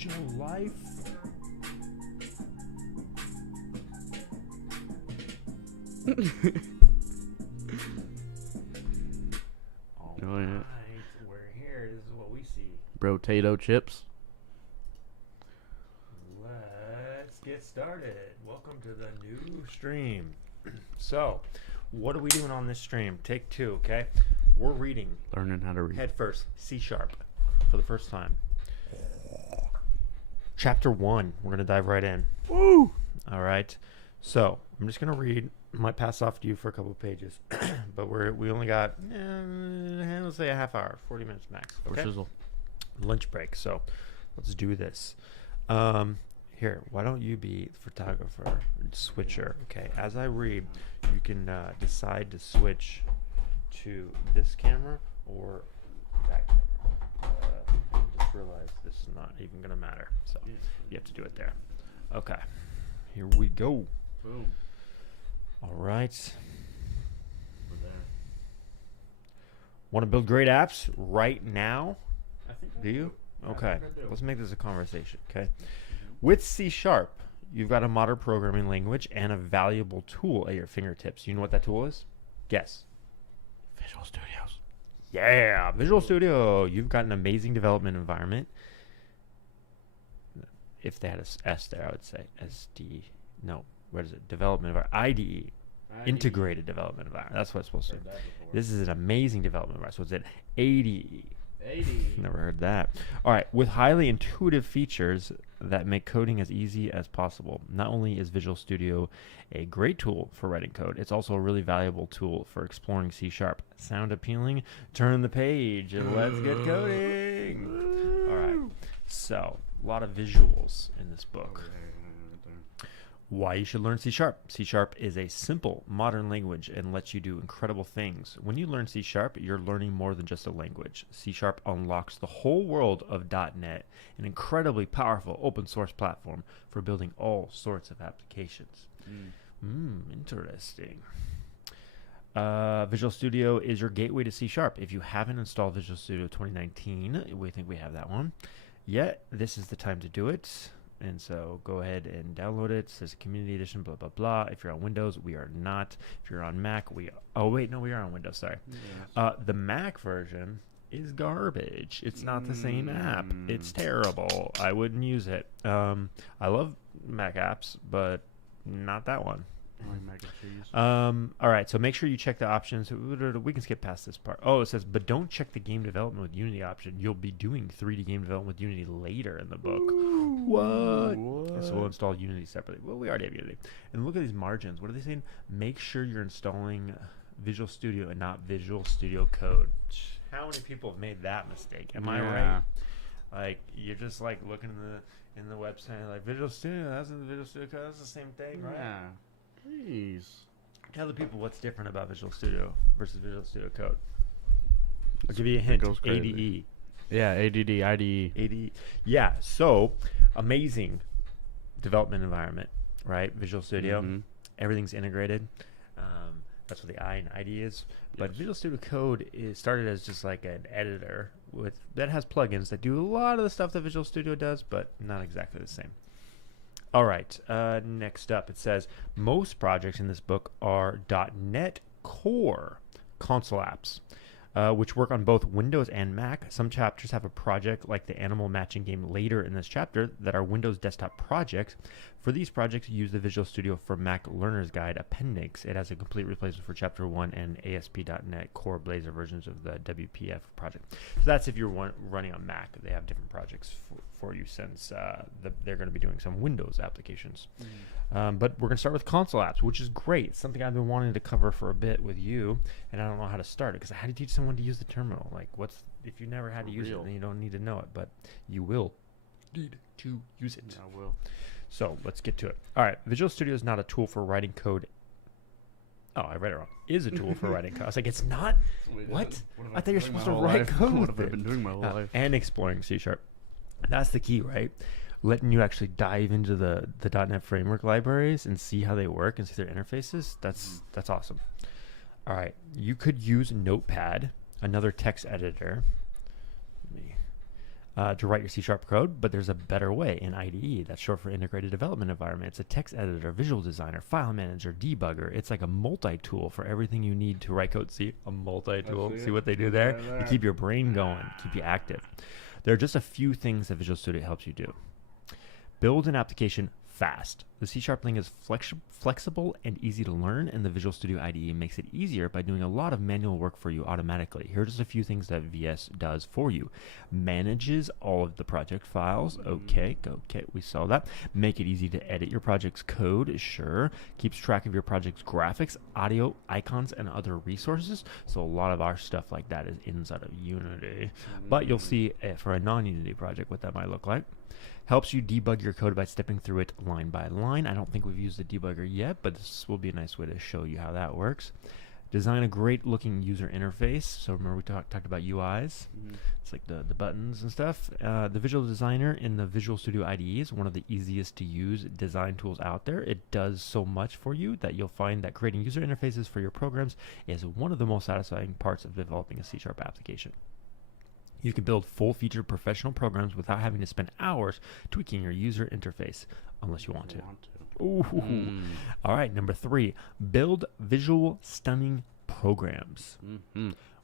Dojo life. All Oh, yeah. right, we're here. This is what we see. Potato chips. Let's get started. Welcome to the new stream. So, what are we doing on this stream? Take two, okay? We're reading Learning how to read. head first, C# for the first time. Chapter 1. We're going to dive right in. Woo! All right. So, I'm just going to read. I might pass off to you for a couple of pages. But we only got, let's say a half hour, 40 minutes max. Okay? Sizzle. Lunch break. So, let's do this. Here, why don't you be the photographer, switcher? Okay, as I read, you can decide to switch to this camera or that camera. I just realized this is not even going to matter, so you have to do it there. Okay, here we go. Boom. All right. We're there. Want to build great apps right now? I think Do you? I Okay, think I do. let's make this a conversation, okay? With C#, you've got a modern programming language and a valuable tool at your fingertips. You know what that tool is? Guess. Visual Studios. Yeah, Visual Studio. You've got an amazing development environment. If they had a S there, I would say SD. No, what is it? Development environment. IDE. Integrated development environment. That's what it's supposed to be. This is an amazing development environment. So it's an ADE. 80. Never heard that. All right, with highly intuitive features that make coding as easy as possible. Not only is Visual Studio a great tool for writing code, it's also a really valuable tool for exploring C#. Sound appealing? Turn the page and let's get coding. All right, so a lot of visuals in this book. Why you should learn C#. C# is a simple, modern language and lets you do incredible things. When you learn C#, you're learning more than just a language. C# unlocks the whole world of .NET, an incredibly powerful open source platform for building all sorts of applications. Interesting. Visual Studio is your gateway to C#. If you haven't installed Visual Studio 2019, we think we have that one, yet this is the time to do it. And so go ahead and download it. It says community edition, blah, blah, blah. If you're on Windows, we are not. If you're on Mac, we are on Windows, sorry. Yes. The Mac version is garbage. It's not the same app. It's terrible. I wouldn't use it. I love Mac apps, but not that one. I like mac and cheese. All right, so make sure you check the options. We can skip past this part. Oh, it says, but don't check the game development with Unity option. You'll be doing 3D game development with Unity later in the book. What? So we'll install Unity separately. Well, we already have Unity. And look at these margins. What are they saying? Make sure you're installing Visual Studio and not Visual Studio Code. How many people have made that mistake? Am I right? Like, you're just like looking in the website, like Visual Studio, that's in the Visual Studio Code. That's the same thing, right? Yeah. Jeez. Tell the people what's different about Visual Studio versus Visual Studio Code. I'll give you a hint. goes crazy. ADE. Yeah, ADD, IDE. ADE. Yeah, so amazing development environment, right? Visual Studio. Mhm. Everything's integrated. That's what the I in IDE is. But Yes. Visual Studio Code is started as just like an editor that has plugins that do a lot of the stuff that Visual Studio does, but not exactly the same. All right, next up, it says, most projects in this book are .NET Core console apps, which work on both Windows and Mac. Some chapters have a project like the animal matching game later in this chapter that are Windows desktop projects. For these projects, use the Visual Studio for Mac Learner's Guide appendix. It has a complete replacement for Chapter 1 and ASP.NET Core Blazor versions of the WPF project. So that's if you're running on Mac. They have different projects for you since they're going to be doing some Windows applications. But we're going to start with console apps, which is great. It's something I've been wanting to cover for a bit with you, and I don't know how to start it because how do you teach someone to use the terminal? Like, if you never had to use it, then you don't need to know it, but you will need to use it. Yeah, I will. So let's get to it. All right, Visual Studio is not a tool for writing code. Oh, I read it wrong. Is a tool for writing code. I was like, it's not? What? I thought you were supposed to write code What with have I it. been doing my whole life? And exploring C#. That's the key, right? Letting you actually dive into the .NET framework libraries and see how they work and see their interfaces. That's awesome. All right, you could use Notepad, another text editor. to write your C# code, but there's a better way in IDE. That's short for Integrated Development Environment. It's a text editor, visual designer, file manager, debugger. It's like a multi-tool for everything you need to write code. See, a multi-tool. See what they do there? You keep your brain going, keep you active. There are just a few things that Visual Studio helps you do. Build an application fast. The C# thing is flexible and easy to learn, and the Visual Studio IDE makes it easier by doing a lot of manual work for you automatically. Here are just a few things that VS does for you. Manages all of the project files. Okay, we saw that. Make it easy to edit your project's code. Sure. Keeps track of your project's graphics, audio, icons, and other resources. So a lot of our stuff like that is inside of Unity. But you'll see for a non-Unity project what that might look like. Helps you debug your code by stepping through it line by line. I don't think we've used the debugger yet, but this will be a nice way to show you how that works. Design a great looking user interface. So remember we talked about UIs. It's like the buttons and stuff. The visual designer in the Visual Studio IDE is one of the easiest to use design tools out there. It does so much for you that you'll find that creating user interfaces for your programs is one of the most satisfying parts of developing a C# application. You can build full-featured professional programs without having to spend hours tweaking your user interface, unless you want to. Ooh. All right, number 3, build visual stunning programs.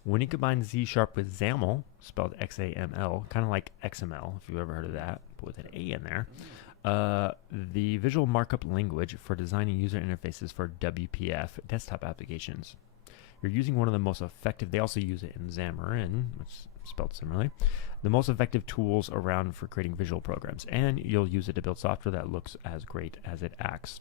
When you combine C# with XAML, spelled XAML, kind of like XML, if you've ever heard of that, but with an A in there, the visual markup language for designing user interfaces for WPF desktop applications. You're using one of the most effective, they also use it in Xamarin, which is spelled similarly, the most effective tools around for creating visual programs, and you'll use it to build software that looks as great as it acts.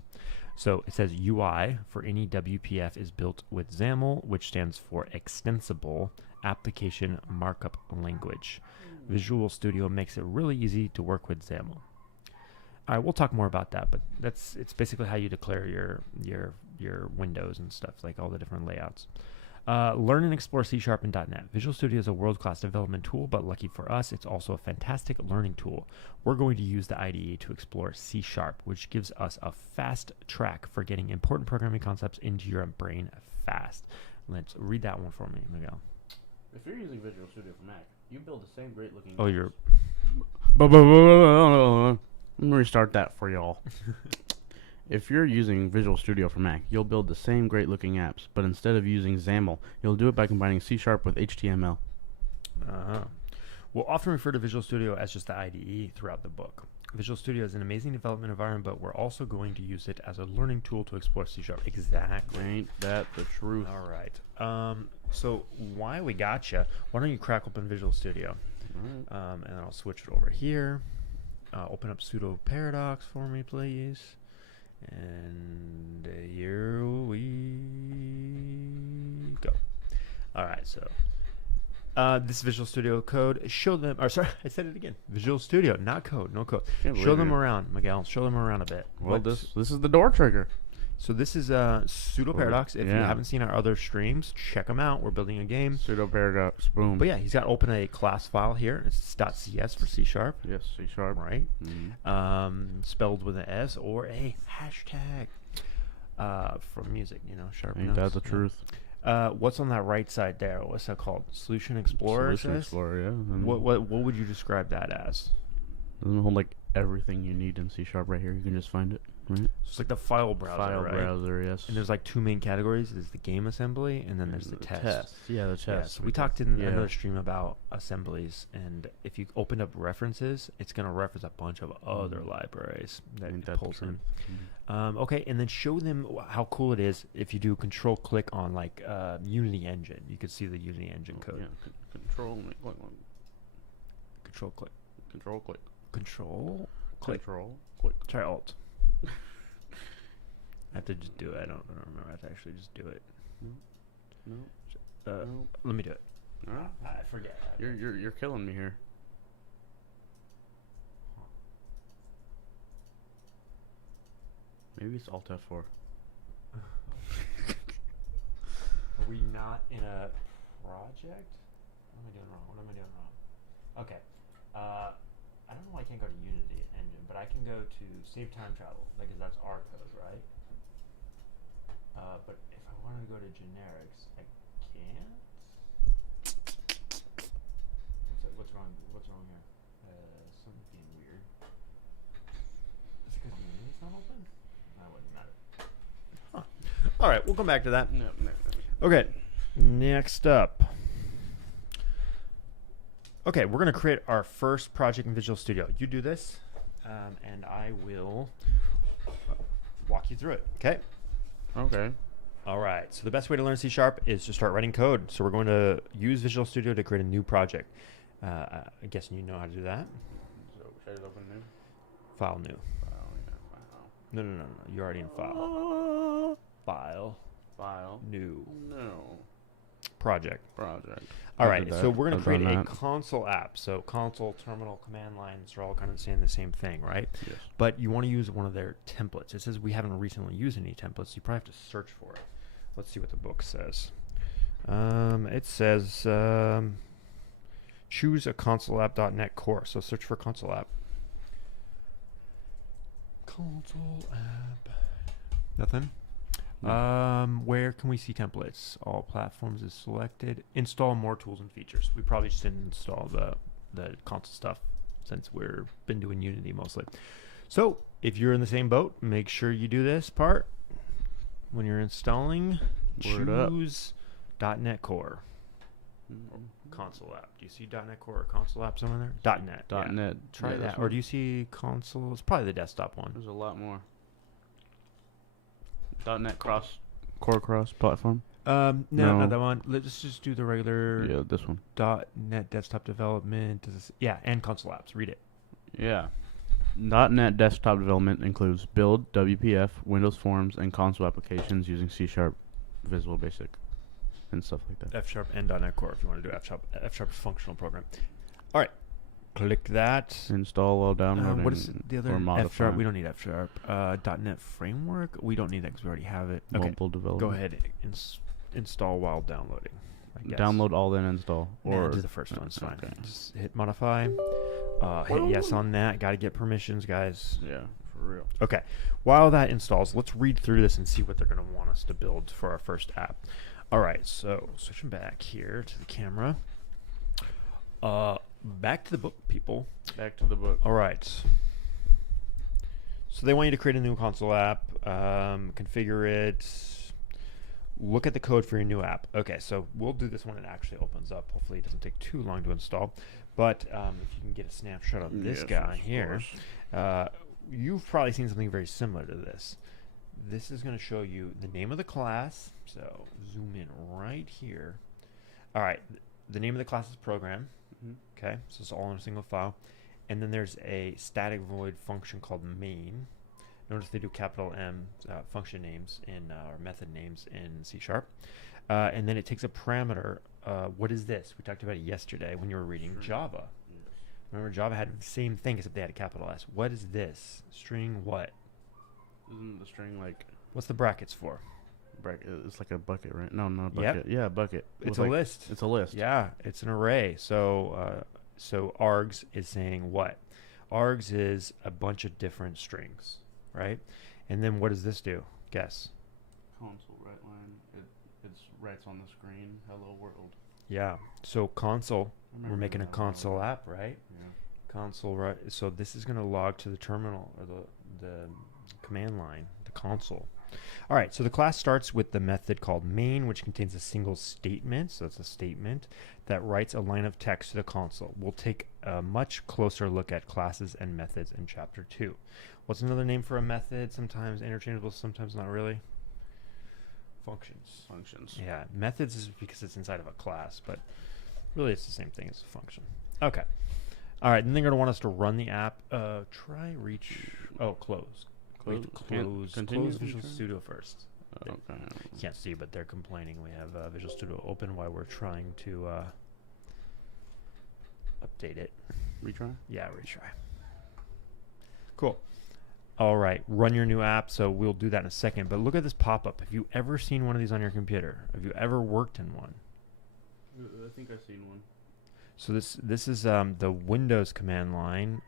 So it says UI for any WPF is built with XAML, which stands for Extensible Application Markup Language. Visual Studio makes it really easy to work with XAML. All right, we'll talk more about that, but it's basically how you declare your windows and stuff, like all the different layouts. Learn and explore C# and .NET. Visual Studio is a world-class development tool, but lucky for us, it's also a fantastic learning tool. We're going to use the IDE to explore C#, which gives us a fast track for getting important programming concepts into your brain fast. Let's read that one for me, Miguel. If you're using Visual Studio for Mac, you build the same great looking. Oh, you're. Let me restart that for y'all. If you're using Visual Studio for Mac, you'll build the same great looking apps, but instead of using XAML, you'll do it by combining C# with HTML. We'll often refer to Visual Studio as just the IDE throughout the book. Visual Studio is an amazing development environment, but we're also going to use it as a learning tool to explore C#. Exactly. Ain't that the truth? All right. So why we gotcha, why don't you crack open Visual Studio? Right. And then I'll switch it over here. Open up sudo paradox for me, please. And here we go. All right, so this Visual Studio code. Show them, or sorry, I said it again. Visual Studio, not code, no code. Show them around, Miguel. Show them around a bit. Well, this is the door trigger. So this is pseudo paradox. If you haven't seen our other streams, check them out. We're building a game. Pseudo paradox. Boom. But yeah, he's got to open a class file here. It's .cs for C#. Yes, C#. Right. Spelled with an S or a hashtag for music. You know, sharp. Ain't that the truth? What's on that right side there? What's that called? Solution Explorer. Solution Explorer. Yeah. What would you describe that as? Doesn't it hold like everything you need in C# right here? You can just find it. Right. It's like the file browser, right? Browser, yes. And there's like two main categories. There's the game assembly, and then there's the test. Yeah, the test. Yeah, so we talked in another stream about assemblies, and if you open up references, it's going to reference a bunch of other libraries that it pulls in. Okay, and then show them how cool it is if you do control-click on like Unity Engine. You can see the Unity Engine code. Yeah, control-click. Control-click. Control-click. Control-click. Control-click. Try Alt. I have to just do it. I don't remember. I have to actually just do it. No. Let me do it. I forget. You're killing me here. Maybe it's Alt F4. Are we not in a project? What am I doing wrong? Okay. I don't know why I can't go to Unity Engine, but I can go to Save Time Travel, because that's our code, right? But if I want to go to generics, I can't. What's wrong? What's wrong here? I Something weird. Is it because it's not open? That wouldn't matter. Huh. All right, we'll come back to that. No. Okay, next up. Okay, we're going to create our first project in Visual Studio. You do this, and I will walk you through it. Okay? Okay. All right, so the best way to learn C# is to start writing code. So we're going to use Visual Studio to create a new project. I guess you know how to do that. So should I open new? File new. No. You're already in file. File. New. No. Project. I All right, did that. so we're going to I've create done a that. console app. So console, terminal, command lines are all kind of saying the same thing, right? Yes. But you want to use one of their templates. It says we haven't recently used any templates. You probably have to search for it. Let's see what the book says. It says choose a console app.net core. So search for console app. Console app. Nothing? Where can we see templates? All platforms is selected. Install more tools and features. We probably just didn't install the console stuff since we've been doing Unity mostly. So if you're in the same boat, make sure you do this part when you're installing. Word up. Choose .NET Core console app. Do you see .NET Core or console app somewhere there? .NET. Yeah. .NET. Try Yeah, that. Or do you see console? It's probably the desktop one. There's a lot more. .NET core cross platform. No, No. not that one. Let's just do the regular Yeah, this one. .NET desktop development. Yeah, and console apps. Read it. Yeah. .NET desktop development includes build, WPF, Windows Forms, and console applications using C#, Visual Basic, and stuff like that. F# and .NET Core if you want to do F# functional program. All right. Click that. Install while downloading. What is the other or F#? modify. We don't need F#. .NET Framework. We don't need that because we already have it. Okay. Mobile development. Go ahead. Install while downloading. I guess. Download all, then install. Or Or do the first one. It's fine. okay. Just hit modify. Hit yes on that. Got to get permissions, guys. Yeah, for real. Okay. While that installs, let's read through this and see what they're going to want us to build for our first app. All right. So switching back here to the camera. Back to the book, people. Back to the book. All right. So they want you to create a new console app, configure it, look at the code for your new app. Okay, so we'll do this when it actually opens up. Hopefully it doesn't take too long to install. But if you can get a snapshot of this guy here, you've probably seen something very similar to this. This is going to show you the name of the class. So zoom in right here. All right, the name of the class is program. Okay, so it's all in a single file. And then there's a static void function called main. Notice they do capital M function names or method names in C#. And then it takes a parameter. What is this? We talked about it yesterday when you were reading Java. Yes. Remember, Java had the same thing except they had a capital S. What is this? String what? Isn't the string like What's the brackets for? bracket? It's like a bucket, right? No, not a bucket. Yeah, a bucket. It's With a like- list. It's a list. Yeah, it's an array. So args is saying what? Args is a bunch of different strings, right? And then what does this do? Guess. Console right line. It writes on the screen, "Hello world." Yeah. So console. I We're remember making a that console one. app, right? Yeah. Console, right? So this is going to log to the terminal or the command line, the console. All right, so the class starts with the method called main, which contains a single statement. So it's a statement that writes a line of text to the console. We'll take a much closer look at classes and methods in Chapter 2. What's another name for a method? Sometimes interchangeable, sometimes not really. Functions. Functions. Yeah, methods is because it's inside of a class, but really it's the same thing as a function. Okay. All right, then they're going to want us to run the app. Try reach. Oh, close. We have to close Visual Studio first. Okay. You can't see, but they're complaining. We have Visual Studio open while we're trying to update it. Retry. Yeah, retry. Cool. All right, run your new app. So we'll do that in a second. But look at this pop-up. Have you ever seen one of these on your computer? Have you ever worked in one? I think I've seen one. So this is the Windows command line,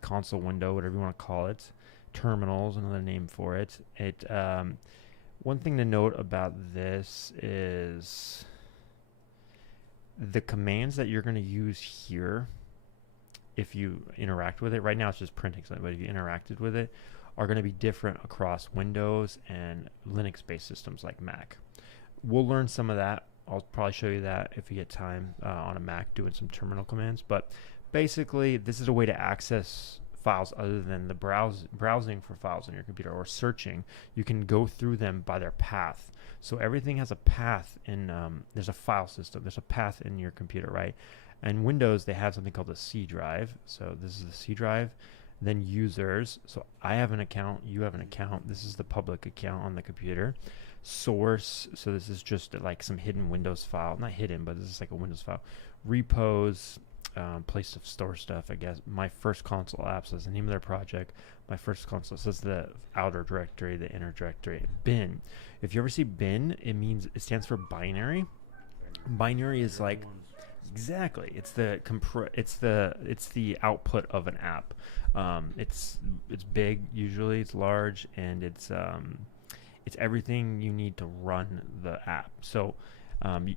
console window, whatever you want to call it. Terminals, another name for it. One thing to note about this is the commands that you're going to use here if you interact with it. Right now it's just printing something, but if you interacted with it, are going to be different across Windows and Linux-based systems like Mac. We'll learn some of that. I'll probably show you that if you get time on a Mac doing some terminal commands. But basically, this is a way to access files other than the browsing for files on your computer or searching. You can go through them by their path. So everything has a path in, there's a file system. There's a path in your computer, right? And Windows, they have something called a C drive. So this is the C drive. Then users. So I have an account. You have an account. This is the public account on the computer. Source. So this is just like some hidden Windows file. Not hidden, but this is like a Windows file. Repos. Place to store stuff, I guess. My first console apps is the name of their project. My first console says the outer directory, the inner directory. Bin. If you ever see bin, it stands for binary. Binary is like exactly. It's the output of an app. It's big usually. It's large and it's everything you need to run the app. So.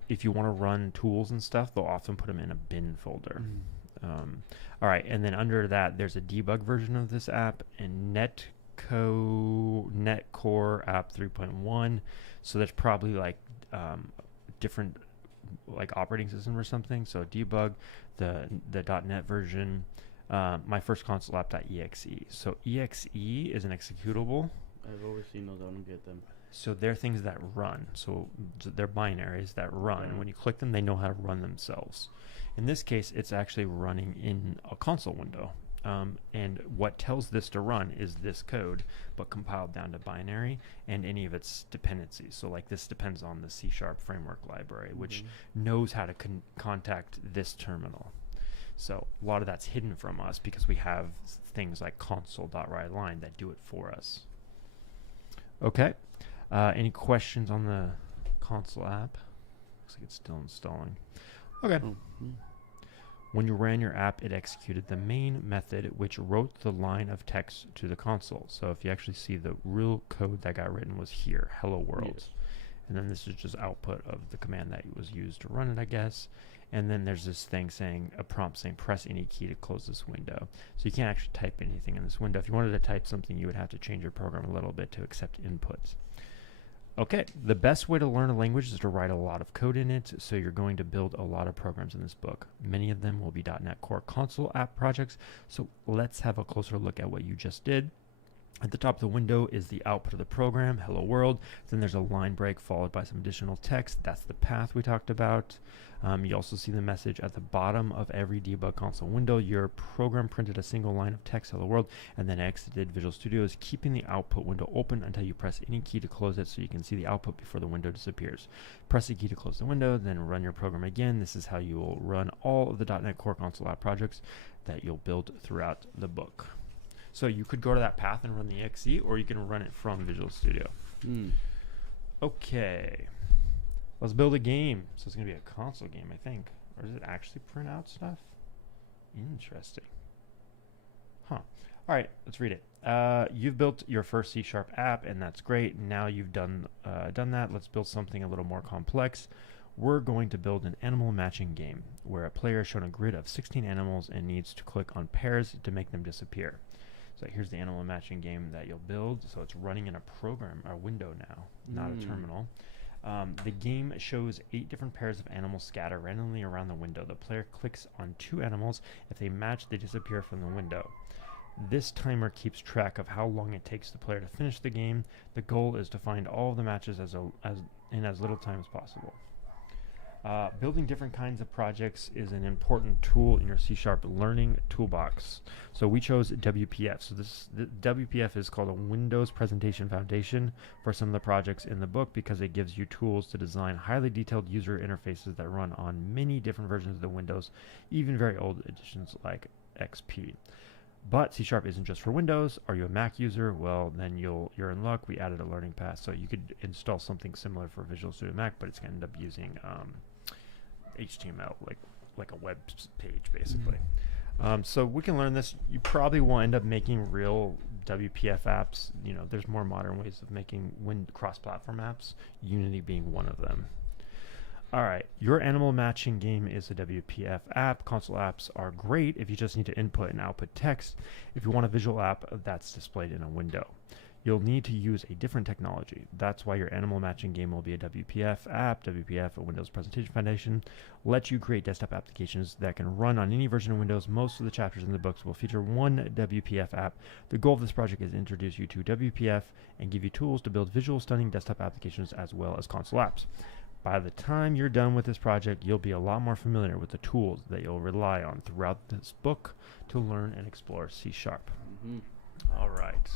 If you want to run tools and stuff, they'll often put them in a bin folder. All right, and then under that, there's a debug version of this app and Netcore app 3.1. So there's probably like different like operating system or something. So debug, the .NET version, my first console app.exe. So exe is an executable. I've always seen those. I don't get them. So they're things that run. So they're binaries that run. Okay. When you click them, they know how to run themselves. In this case, it's actually running in a console window. And what tells this to run is this code, but compiled down to binary and any of its dependencies. So like this depends on the C# framework library, which knows how to contact this terminal. So a lot of that's hidden from us because we have things like console.writeline that do it for us. Okay. Any questions on the console app? Looks like it's still installing. Okay. When you ran your app, it executed the main method, which wrote the line of text to the console. So if you actually see the real code that got written was here, hello world. Yes. And then this is just output of the command that was used to run it, I guess. And then there's this thing saying, a prompt saying, press any key to close this window. So you can't actually type anything in this window. If you wanted to type something, you would have to change your program a little bit to accept inputs. Okay, the best way to learn a language is to write a lot of code in it, so you're going to build a lot of programs in this book. Many of them will be .NET Core console app projects, so let's have a closer look at what you just did. At the top of the window is the output of the program, hello world. Then there's a line break followed by some additional text. That's the path we talked about. You also see the message at the bottom of every debug console window. Your program printed a single line of text, hello world, and then exited Visual Studio, keeping the output window open until you press any key to close it so you can see the output before the window disappears. Press the key to close the window, then run your program again. This is how you will run all of the .NET Core console app projects that you'll build throughout the book. So you could go to that path and run the exe, or you can run it from Visual Studio. Okay. Let's build a game. So it's going to be a console game, I think. Or does it actually print out stuff? Interesting. Huh. All right, let's read it. You've built your first C# app, and that's great. Now you've done that. Let's build something a little more complex. We're going to build an animal matching game where a player is shown a grid of 16 animals and needs to click on pairs to make them disappear. So here's the animal matching game that you'll build. So it's running in a program, or window now, not a terminal. The game shows 8 different pairs of animals scattered randomly around the window. The player clicks on 2 animals. If they match, they disappear from the window. This timer keeps track of how long it takes the player to finish the game. The goal is to find all of the matches in as little time as possible. Building different kinds of projects is an important tool in your C# learning toolbox. So we chose WPF. So the WPF is called a Windows Presentation Foundation for some of the projects in the book because it gives you tools to design highly detailed user interfaces that run on many different versions of the Windows, even very old editions like XP. But C# isn't just for Windows. Are you a Mac user? Well, then you're in luck. We added a learning path, so you could install something similar for Visual Studio Mac, but it's going to end up using HTML, like a web page, basically. So we can learn this. You probably will end up making real WPF apps. You know, there's more modern ways of making cross-platform apps, Unity being one of them. All right. Your animal matching game is a WPF app. Console apps are great if you just need to input and output text. If you want a visual app, that's displayed in a window. You'll need to use a different technology. That's why your animal matching game will be a WPF app. WPF, a Windows Presentation Foundation, lets you create desktop applications that can run on any version of Windows. Most of the chapters in the books will feature one WPF app. The goal of this project is to introduce you to WPF and give you tools to build visual, stunning desktop applications as well as console apps. By the time you're done with this project, you'll be a lot more familiar with the tools that you'll rely on throughout this book to learn and explore C#. Mm-hmm. All right.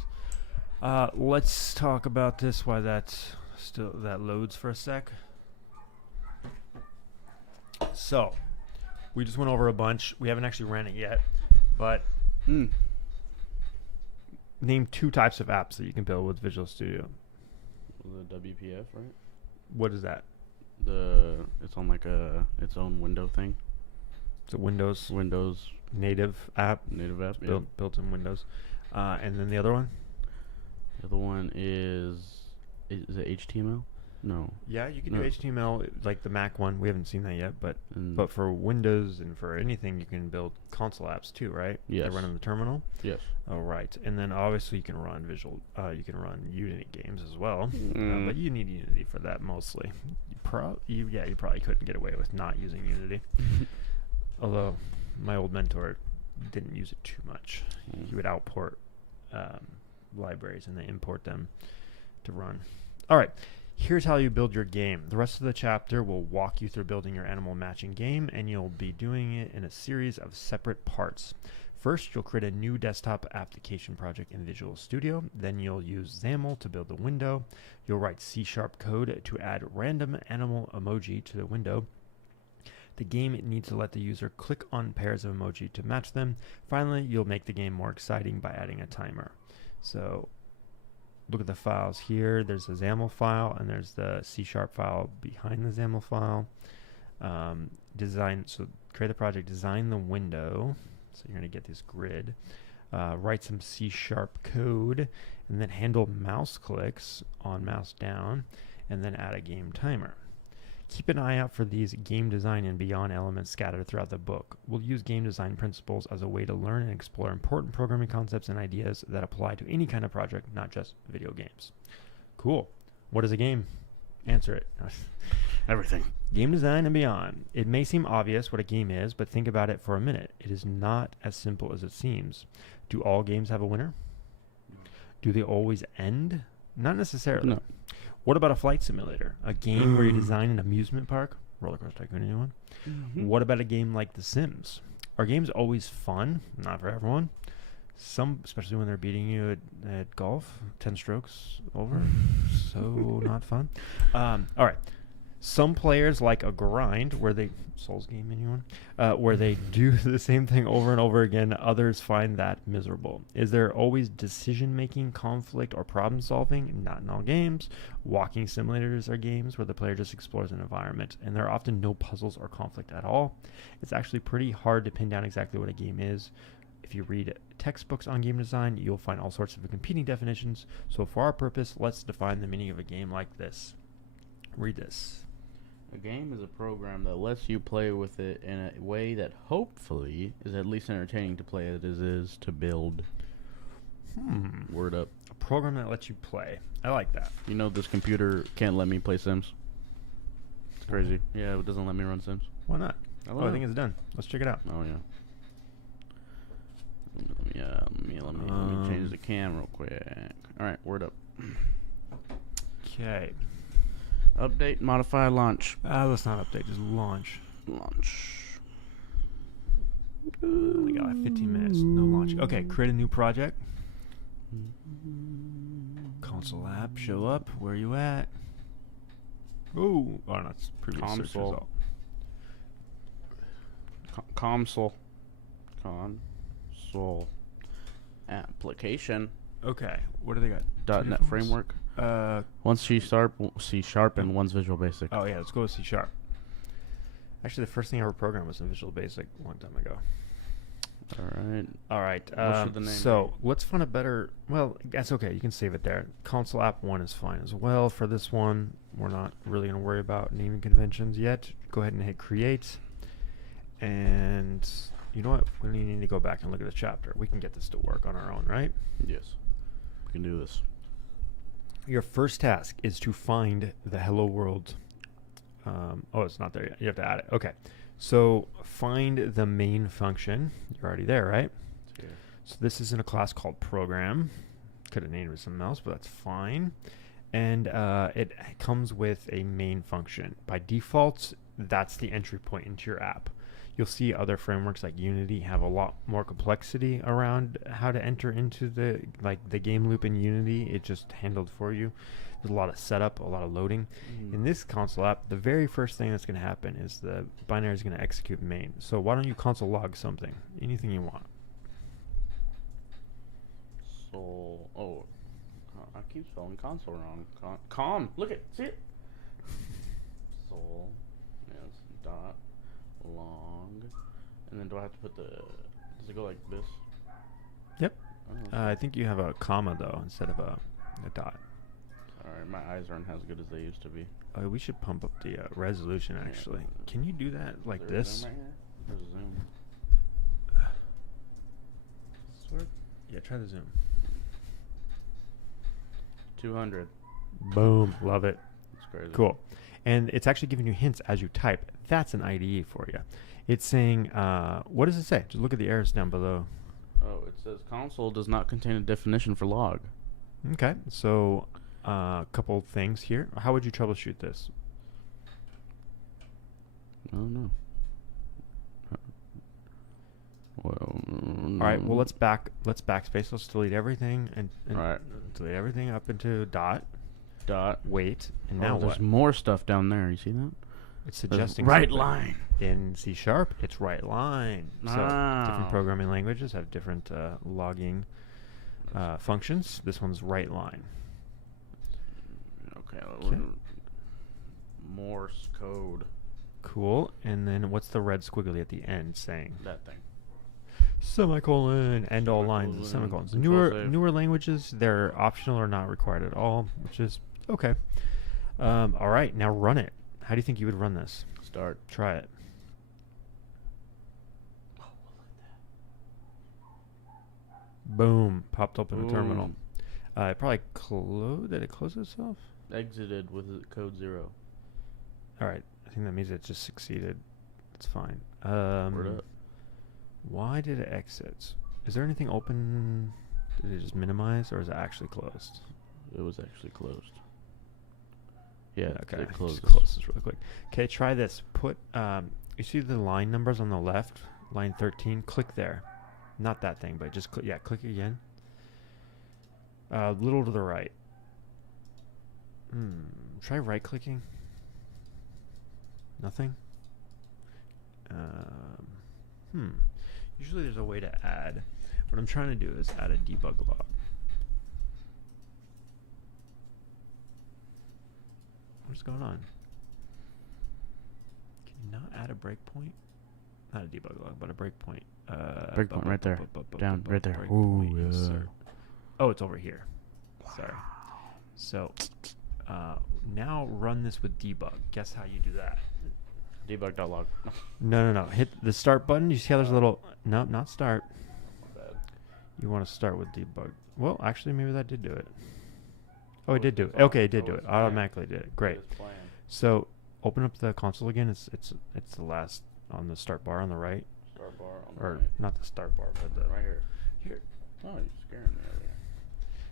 Let's talk about this while that loads for a sec. So, we just went over a bunch. We haven't actually ran it yet, but name 2 types of apps that you can build with Visual Studio. The WPF, right? What is that? It's on like its own window thing. It's a Windows native app. Native app, built in Windows. And then the other one? The other one is it HTML? No. Yeah, you can do HTML, like the Mac one. We haven't seen that yet, but for Windows and for anything, you can build console apps too, right? Yes. They run on the terminal. Yes. All right, and then obviously you can run you can run Unity games as well, but you need Unity for that mostly. You probably couldn't get away with not using Unity. Although my old mentor didn't use it too much. He would outport libraries and then import them to run. All right. Here's how you build your game. The rest of the chapter will walk you through building your animal matching game, and you'll be doing it in a series of separate parts. First, you'll create a new desktop application project in Visual Studio. Then you'll use XAML to build the window. You'll write C# code to add random animal emoji to the window. The game needs to let the user click on pairs of emoji to match them. Finally, you'll make the game more exciting by adding a timer. So look at the files here. There's a XAML file and there's the C# file behind the XAML file. So create the project, design the window. So you're going to get this grid. Write some C# code and then handle mouse clicks on mouse down and then add a game timer. Keep an eye out for these game design and beyond elements scattered throughout the book. We'll use game design principles as a way to learn and explore important programming concepts and ideas that apply to any kind of project, not just video games. Cool. What is a game? Answer it. Everything. Game design and beyond. It may seem obvious what a game is, but think about it for a minute. It is not as simple as it seems. Do all games have a winner? Do they always end? Not necessarily. No. What about a flight simulator? A game where you design an amusement park? Roller Coaster Tycoon, anyone? What about a game like The Sims? Are games always fun? Not for everyone. Some, especially when they're beating you at golf, 10 strokes over. So not fun. All right. Some players like a grind where they Souls game, anyone? Where they do the same thing over and over again. Others find that miserable. Is there always decision-making, conflict, or problem-solving? Not in all games. Walking simulators are games where the player just explores an environment, and there are often no puzzles or conflict at all. It's actually pretty hard to pin down exactly what a game is. If you read textbooks on game design, you'll find all sorts of competing definitions. So for our purpose, let's define the meaning of a game like this. Read this. A game is a program that lets you play with it in a way that hopefully is at least entertaining to play as it is to build. Word up. A program that lets you play. I like that. You know this computer can't let me play Sims. It's crazy. Yeah, it doesn't let me run Sims. Why not? I think it's done. Let's check it out. Oh, yeah. Let me change the cam real quick. All right, word up. Okay. Update, modify, launch. Let's not update, just launch. Launch. Only got like 15 minutes, no launch. Okay, create a new project. Console app, show up. Where are you at? Ooh, oh, no, it's previous search result. Console application. Okay, what do they got? .NET framework. One's C#, and one's Visual Basic. Oh yeah, let's go with C#. Actually, the first thing I ever programmed was in Visual Basic a long time ago. All right. All right. What should the name so let's find a better. Well, that's okay. You can save it there. Console app 1 is fine as well. For this one, we're not really going to worry about naming conventions yet. Go ahead and hit create. And you know what? We don't even need to go back and look at the chapter. We can get this to work on our own, right? Yes. We can do this. Your first task is to find the hello world. Oh, it's not there yet. You have to add it. Okay. So find the main function. You're already there, right? It's here. So this is in a class called program. Could have named it something else, but that's fine. And it comes with a main function. By default, that's the entry point into your app. You'll see other frameworks like Unity have a lot more complexity around how to enter into the game loop in Unity. It just handled for you. There's a lot of setup, a lot of loading. In this console app, the very first thing that's going to happen is the binary is going to execute main. So why don't you console log something, anything you want. I keep spelling console wrong. Look it, see it. Sol, yes, dot, long, and then do I have to put does it go like this? Yep. Oh. I think you have a comma though instead of a dot. Alright, my eyes aren't as good as they used to be. We should pump up the resolution actually. Can you do that like Is there a this? zoom right here? There's a zoom. Sort of. Yeah, try the zoom. 200. Boom. Love it. That's crazy. Cool. And it's actually giving you hints as you type. That's an IDE for you. It's saying, what does it say? Just look at the errors down below. Oh, it says console does not contain a definition for log. Okay. So, a couple things here. How would you troubleshoot this? I don't know. Well, all right. Well, let's backspace. Let's delete everything and right. delete everything up into dot. Wait. And now there's what? more stuff down there. You see that? It's suggesting right something. line. In C#, it's right line. So different programming languages have different logging functions. This one's right line. Okay. Morse code. Cool. And then what's the red squiggly at the end saying? That thing. Semicolon. End all lines and semicolons. Newer languages, they're optional or not required at all, which is okay. All right. Now run it. How do you think you would run this? Start. Try it. Boom. Popped open the terminal. It probably closed. Did it close itself? Exited with code 0. All right. I think that means it just succeeded. It's fine. Word up. Why did it exit? Is there anything open? Did it just minimize, or is it actually closed? It was actually closed. Yeah, okay. It closes. Just close this really quick. Okay, try this. Put you see the line numbers on the left, line 13. Click there, not that thing, but just click. Yeah, click again. A little to the right. Try right clicking. Nothing. Usually there's a way to add. What I'm trying to do is add a debug log. What's going on? Can you not add a breakpoint? Not a debug log, but a breakpoint. Breakpoint right there. Down, right there. Breakpoint Ooh, yeah. insert. Oh, it's over here. Sorry. So, now run this with debug. Guess how you do that? Debug.log. No. Hit the start button. You see how there's a little... No, not start. My bad. You want to start with debug. Well, actually, maybe that did do it. Oh, it did do it. Okay, it did do it. Automatically did it. Great. So, open up the console again. It's the last on the start bar on the right. Start bar on the Or right. not the start bar, but the... Right here. Here. Oh, you're scaring me over here.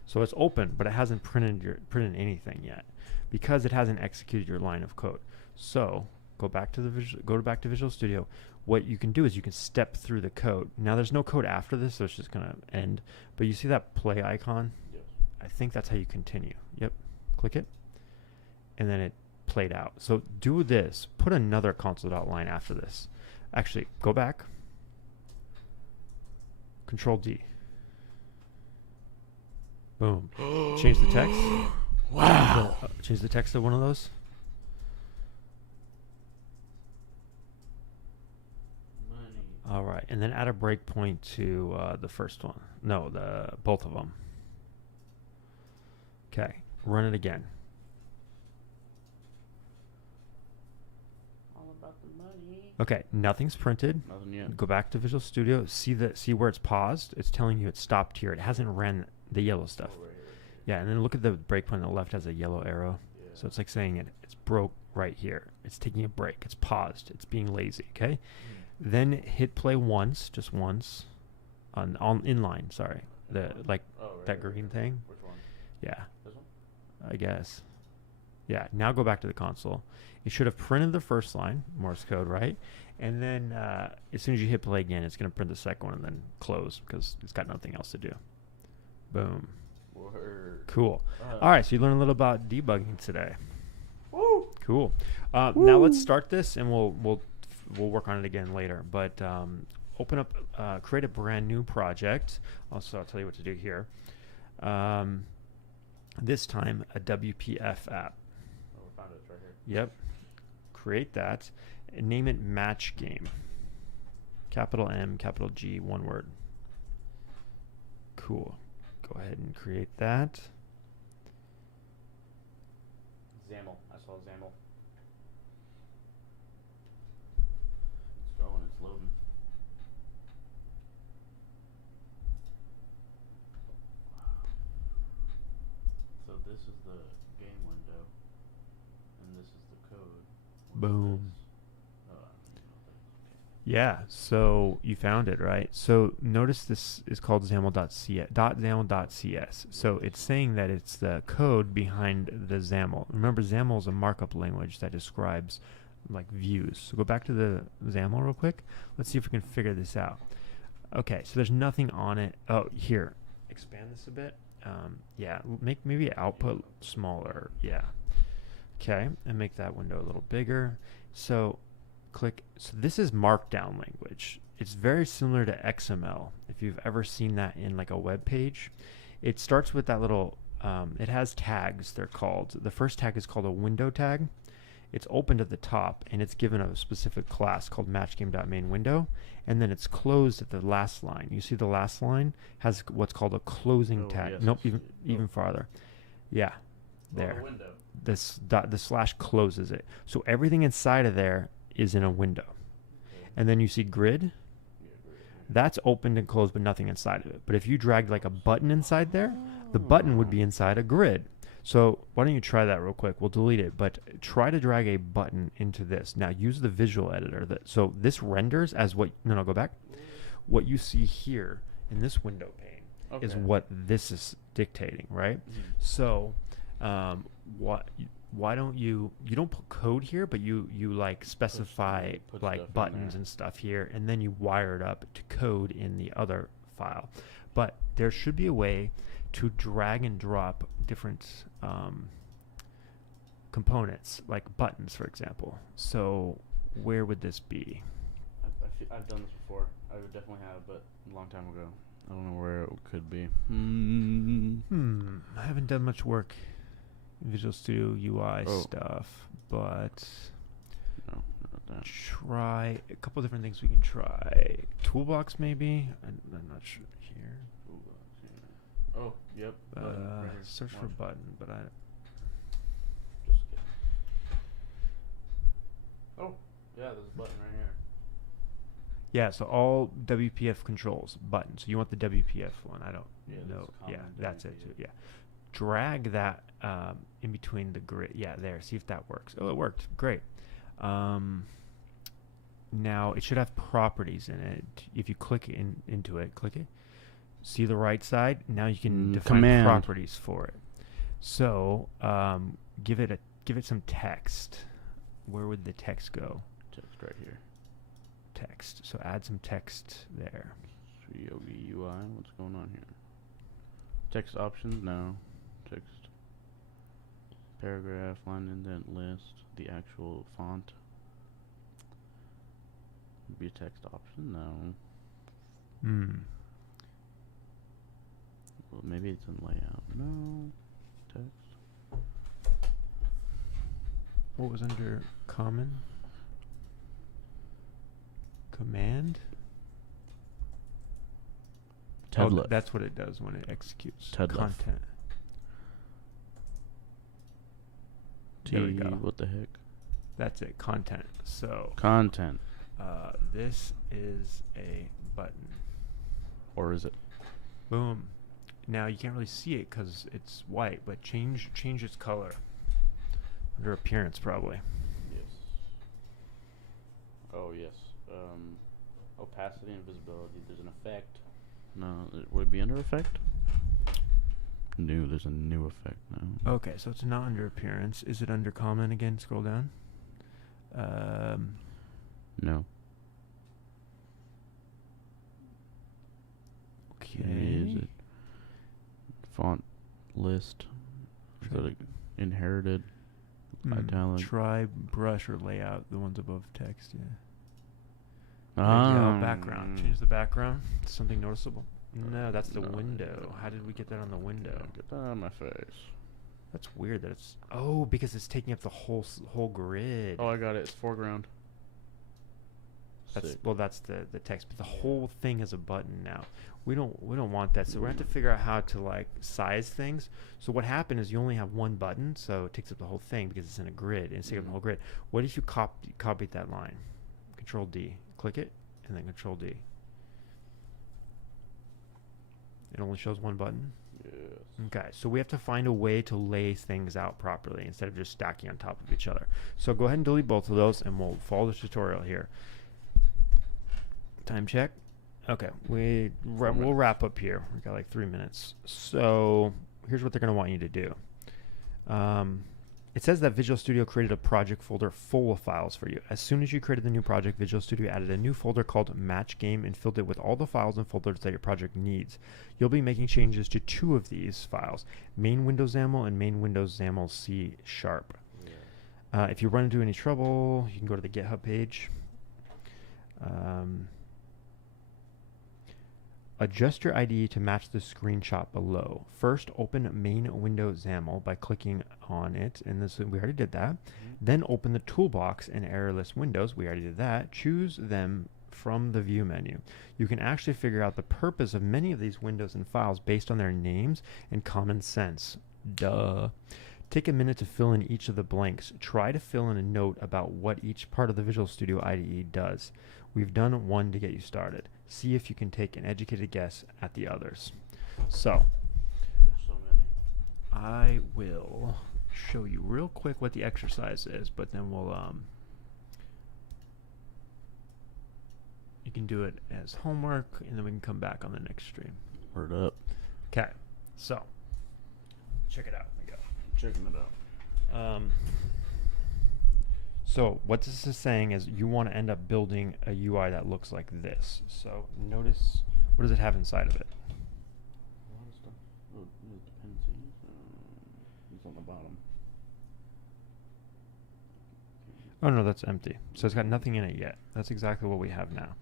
So it's open, but it hasn't printed anything yet because it hasn't executed your line of code. So go back to Visual Studio. What you can do is you can step through the code. Now there's no code after this, so it's just gonna end. But you see that play icon? Yes. I think that's how you continue. Yep. Click it, and then it played out. So do this. Put another console.line after this. Actually, go back. Control D. Boom. Change the text. Wow. Change the text to one of those. All right, and then add a breakpoint to the first one. No, both of them. Okay, run it again. All about the money. Okay, nothing's printed. Nothing yet. Go back to Visual Studio. See where it's paused. It's telling you it stopped here. It hasn't ran the yellow stuff. Oh, right. Yeah, and then look at the breakpoint on the left has a yellow arrow. Yeah. So it's like saying it's broke right here. It's taking a break. It's paused. It's being lazy. Okay. Then hit play once, just once, on inline. Sorry, that green thing. Which one? Yeah, This one? I guess. Yeah. Now go back to the console. It should have printed the first line, Morse code, right? And then as soon as you hit play again, it's going to print the second one and then close because it's got nothing else to do. Boom. Word. Cool. All right, so you learned a little about debugging today. Woo! Cool. Now let's start this, and we'll work on it again later. But open up, create a brand new project. Also, I'll tell you what to do here. This time, a WPF app. Oh, we found it. It's right here. Yep. Create that. And name it Match Game. Capital M, capital G, one word. Cool. Go ahead and create that. XAML. I saw XAML. It's going. It's loading. So this is the game window, and this is the code. What is Boom. this? Oh, I don't even know what that is. Yeah, so you found it, right? So notice this is called XAML.cs. So it's saying that it's the code behind the XAML. Remember, XAML is a markup language that describes like views. So go back to the XAML real quick. Let's see if we can figure this out. Okay, so there's nothing on it. Oh, here. Expand this a bit. Yeah, make maybe output smaller. Yeah. Okay, and make that window a little bigger. So click. So this is Markdown language. It's very similar to XML. If you've ever seen that in like a web page, it starts with that little. It has tags. They're called. The first tag is called a window tag. It's opened at the top, and it's given a specific class called matchgame.mainWindow, and then it's closed at the last line. You see the last line has what's called a closing tag. Yes, Nope, even farther. Yeah, there. The window. The slash closes it. So everything inside of there is in a window. Okay. And then you see grid. Yeah, great. That's opened and closed, but nothing inside of it. But if you dragged like a button inside there, the button would be inside a grid. So why don't you try that real quick? We'll delete it, but try to drag a button into this. Now use the visual editor. So this renders as what, no, go back. What you see here in this window pane is what this is dictating, right? So why don't you don't put code here, but you like specify put like stuff in buttons there. and stuff here, and then you wire it up to code in the other file. But there should be a way to drag and drop different components, like buttons, for example. So where would this be? I've done this before. I would definitely have, but a long time ago. I don't know where it could be. I haven't done much work in Visual Studio UI stuff, but No, not that. try a couple different things we can try. Toolbox maybe? I'm not sure here. Oh, yep. Button, right here. Search for Watch. button, but I Just kidding. Oh, yeah, there's a button right here. yeah. So all WPF controls button. So you want the WPF one? I don't Yeah, that's know. Yeah, common that's it too. WPF. Yeah, drag that in between the grid. Yeah, there. See if that works. Oh, it worked. Great. Now it should have properties in it. If you click into it, click it. See the right side? Now you can define Command. properties for it. So give it some text. Where would the text go? Text right here. Text. So add some text there. Yogi UI. What's going on here? Text options? No. Text. Paragraph, line indent, list. The actual font. Be a text option? No. Well, maybe it's in layout. No. Text. What was under common? Command? Tedless. That's what it does when it executes Tedless. content. There we go. What the heck? That's it. Content. So Content. this is a button. Or is it? Boom. Now you can't really see it because it's white, but change its color. Under appearance, probably. Yes. Oh, yes. Opacity and visibility. There's an effect. No, would it be under effect? New. There's a new effect now. Okay, so it's not under appearance. Is it under common again? Scroll down. No. Okay. Maybe is it font list? Is that like inherited? Italic. Try brush or layout. The ones above text. Yeah. Ah. Background. Change the background. Something noticeable. No, that's the window. How did we get that on the window? Get that out of my face. That's weird that it's... Oh, because it's taking up the whole grid. Oh, I got it. It's foreground. That's the text, but the whole thing is a button now. We don't want that, so we have to figure out how to like size things. So what happened is you only have one button, so it takes up the whole thing because it's in a grid. And it's taking up the whole grid. What if you copy that line? Control D, click it, and then Control D. It only shows one button. Yes. Okay, so we have to find a way to lay things out properly instead of just stacking on top of each other. So go ahead and delete both of those, and we'll follow the tutorial here. Time check. Okay, we'll wrap up here. We got like 3 minutes. So here's what they're going to want you to do. It says that Visual Studio created a project folder full of files for you. As soon as you created the new project, Visual Studio added a new folder called Match Game and filled it with all the files and folders that your project needs. You'll be making changes to 2 of these files, main Windows XAML and main Windows XAML C#. Yeah. If you run into any trouble, you can go to the GitHub page. Adjust your IDE to match the screenshot below. First, open main Windows XAML by clicking on it, and this we already did that. Then open the toolbox and error list windows. We already did that. Choose them from the view menu. You can actually figure out the purpose of many of these windows and files based on their names and common sense. Duh. Take a minute to fill in each of the blanks. Try to fill in a note about what each part of the Visual Studio IDE does. We've done one to get you started. See if you can take an educated guess at the others. So, There's so many. I will show you real quick what the exercise is, but then we'll you can do it as homework, and then we can come back on the next stream. Word up. Okay, so check it out. We go. Checking it out. So what this is saying is you want to end up building a UI that looks like this. So notice, what does it have inside of it? A lot of stuff. Oh, dependencies. It's on the bottom. Oh no, that's empty. So it's got nothing in it yet. That's exactly what we have now.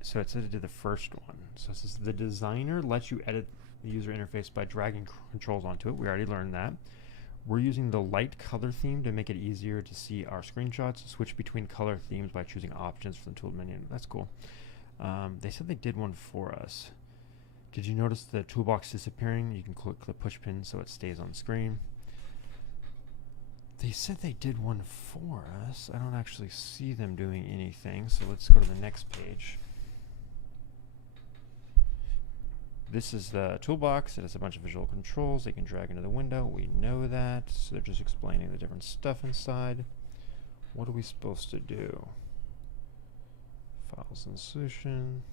So it said it did the first one. So it says the designer lets you edit the user interface by dragging controls onto it. We already learned that. We're using the light color theme to make it easier to see our screenshots. Switch between color themes by choosing options from the tool menu. That's cool. They said they did one for us. Did you notice the toolbox disappearing? You can click the push pin so it stays on screen. They said they did one for us. I don't actually see them doing anything, so let's go to the next page. This is the toolbox. It has a bunch of visual controls they can drag into the window. We know that. So they're just explaining the different stuff inside. What are we supposed to do? Files and solution.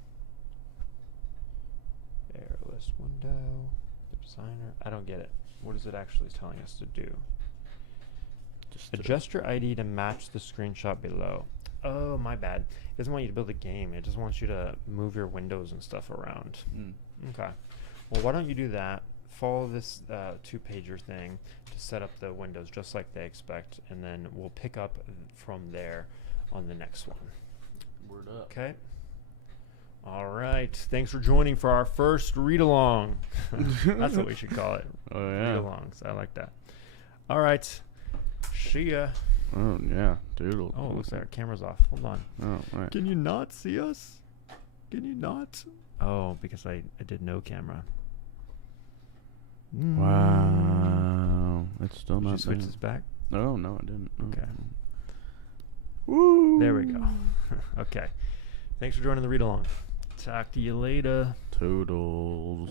Error list window. The designer. I don't get it. What is it actually telling us to do? Adjust your ID to match the screenshot below. Oh, my bad. It doesn't want you to build a game. It just wants you to move your windows and stuff around. Okay. Well, why don't you do that? Follow this 2-pager thing to set up the windows just like they expect, and then we'll pick up from there on the next one. Word up. Okay. All right. Thanks for joining for our first read-along. That's what we should call it. Oh, yeah. Read-alongs. I like that. All right. See ya. Oh, yeah. Dude. Oh, looks like our camera's off. Hold on. Oh, right. Can you not see us? Can you not? Oh, because I did no camera. Wow. It's still Did you not switch there. this back? No, I didn't. No. Okay. Woo. There we go. Okay. Thanks for joining the read along. Talk to you later. Toodles.